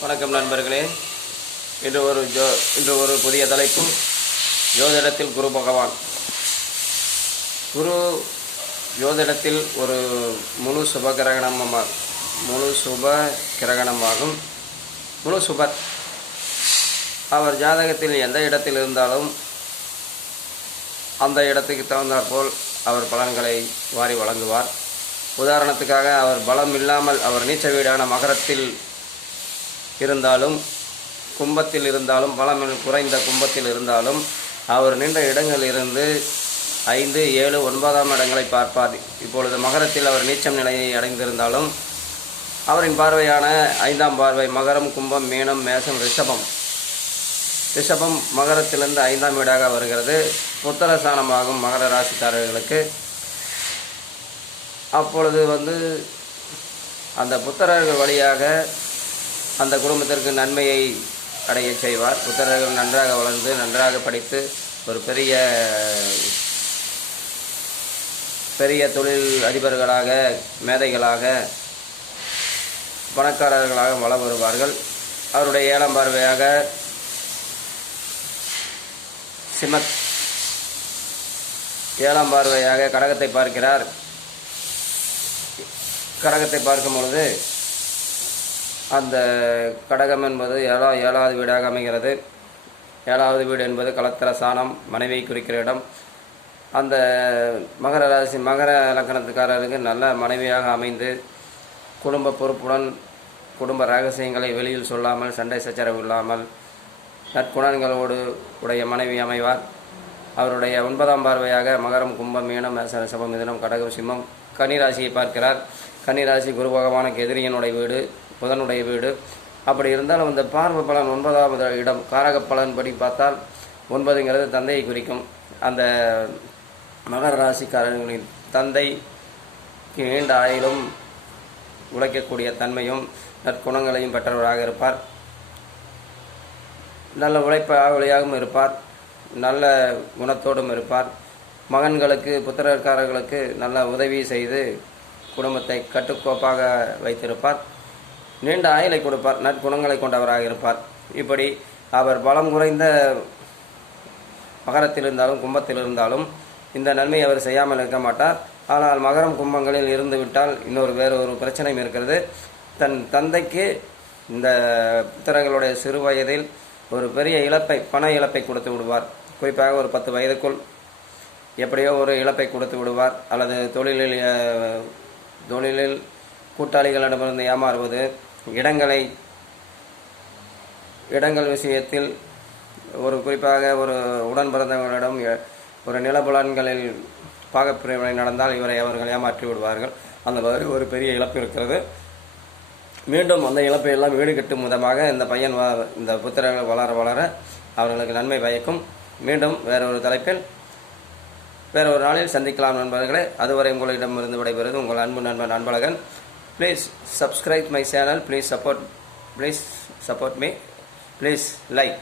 வணக்கம் நண்பர்களே. இன்று ஒரு புதிய தலைப்பு, ஜோதிடத்தில் குரு பகவான். குரு ஜோதிடத்தில் ஒரு முழு சுப கிரகணமாகும். முழு சுபர். அவர் ஜாதகத்தில் எந்த இடத்தில் இருந்தாலும் அந்த இடத்துக்கு தகுந்தாற்போல் அவர் பலன்களை வாரி வழங்குவார். உதாரணத்துக்காக, அவர் பலம் இல்லாமல் அவர் நீச்ச வீடான மகரத்தில் இருந்தாலும், கும்பத்தில் இருந்தாலும், பலம் குறைந்த கும்பத்தில் இருந்தாலும், அவர் நின்ற இடங்களிலிருந்து 5, 7, 9ஆம் இடங்களை பார்ப்பார். இப்பொழுது மகரத்தில் அவர் நீச்சம் நிலையை அடைந்திருந்தாலும் அவரின் பார்வையான 5ஆம் பார்வை மகரம், கும்பம், மீனம், மேசம், ரிஷபம் மகரத்திலிருந்து 5ஆம் வீடாக வருகிறது. புத்திரஸ்தானமாகும் மகர ராசிக்காரர்களுக்கு. அப்பொழுது அந்த புத்திரர்கள் வழியாக அந்த குடும்பத்திற்கு நன்மையை அடைய செய்வார். புத்திரர்கள் நன்றாக வளர்ந்து நன்றாக படித்து ஒரு பெரிய தொழில் அதிபர்களாக, மேதைகளாக, பணக்காரர்களாக வளம் வருவார்கள். அவருடைய 7ஆம் பார்வையாக சிம்மத் 7ஆம் பார்வையாக கடகத்தை பார்க்கிறார். கடகத்தை பார்க்கும் பொழுது அந்த கடகம் என்பது 7வது வீடாக அமைகிறது. 7வது வீடு என்பது கலத்திர சாணம், மனைவியை குறிக்கிற இடம். அந்த மகர இலக்கணத்துக்காரருக்கு நல்ல மனைவியாக அமைந்து குடும்ப பொறுப்புடன், குடும்ப ரகசியங்களை வெளியில் சொல்லாமல், சண்டை சச்சரவு இல்லாமல் நற்குணங்களோடு உடைய மனைவி அமைவார். அவருடைய 9ஆம் பார்வையாக மகரம், கும்பம், மீனம், மேச, ரிஷபம், மிதுனம், கடகம், சிம்மம், கன்னிராசியை பார்க்கிறார். கன்னிராசி குரு பகவானுக்கு எதிரியினுடைய வீடு, புதனுடைய வீடு. அப்படி இருந்தாலும் அந்த பார்வை பலன் 9வது இடம். காரக பலன் படி பார்த்தால் 9ங்கிறது தந்தையை குறிக்கும். அந்த மகர ராசிக்காரர்களின் தந்தைக்கு நீண்ட ஆயிலும் உழைக்கக்கூடிய தன்மையும் நற்குணங்களையும் பெற்றவராக இருப்பார். நல்ல உழைப்பாளியாகவும் இருப்பார். நல்ல குணத்தோடும் இருப்பார். மகன்களுக்கு, புத்திரக்காரர்களுக்கு நல்ல உதவி செய்து குடும்பத்தை கட்டுக்கோப்பாக வைத்திருப்பார். நீண்ட ஆயுளை கொடுப்பார். நற்குணங்களை கொண்டவராக இருப்பார். இப்படி அவர் பலம் குறைந்த மகரத்தில் இருந்தாலும், கும்பத்தில் இருந்தாலும் இந்த நன்மை அவர் செய்யாமல் இருக்க மாட்டார். ஆனால் மகரம், கும்பங்களில் இருந்துவிட்டால் வேறு ஒரு பிரச்சனையும் இருக்கிறது. தன் தந்தைக்கு இந்த புத்திரர்களுடைய சிறு வயதில் ஒரு பெரிய பண இழப்பை கொடுத்து விடுவார். குறிப்பாக ஒரு 10 வயதுக்குள் எப்படியோ ஒரு இழப்பை கொடுத்து விடுவார். அல்லது தொழிலில் கூட்டாளிகளிடமிருந்து ஏமாறுவது, இடங்கள் விஷயத்தில் குறிப்பாக ஒரு உடன் பிறந்தவர்களிடம் ஒரு நிலபுலன்களில் பாகப்பிரிவினை நடந்தால் அவர்கள் ஏமாற்றி விடுவார்கள். அந்த மாதிரி ஒரு பெரிய இழப்பு இருக்கிறது. மீண்டும் அந்த இழப்பை எல்லாம் ஈடுகட்டும் விதமாக இந்த புத்திரர்கள் வளர அவர்களுக்கு நன்மை பயக்கும். மீண்டும் வேறொரு தலைப்பில் வேறொரு நாளில் சந்திக்கலாம் நண்பர்களே. அதுவரை உங்களிடமிருந்து விடைபெறுவது உங்கள் அன்பு நண்பன் Anbazhagan. Please subscribe my channel. Please support me. Please like.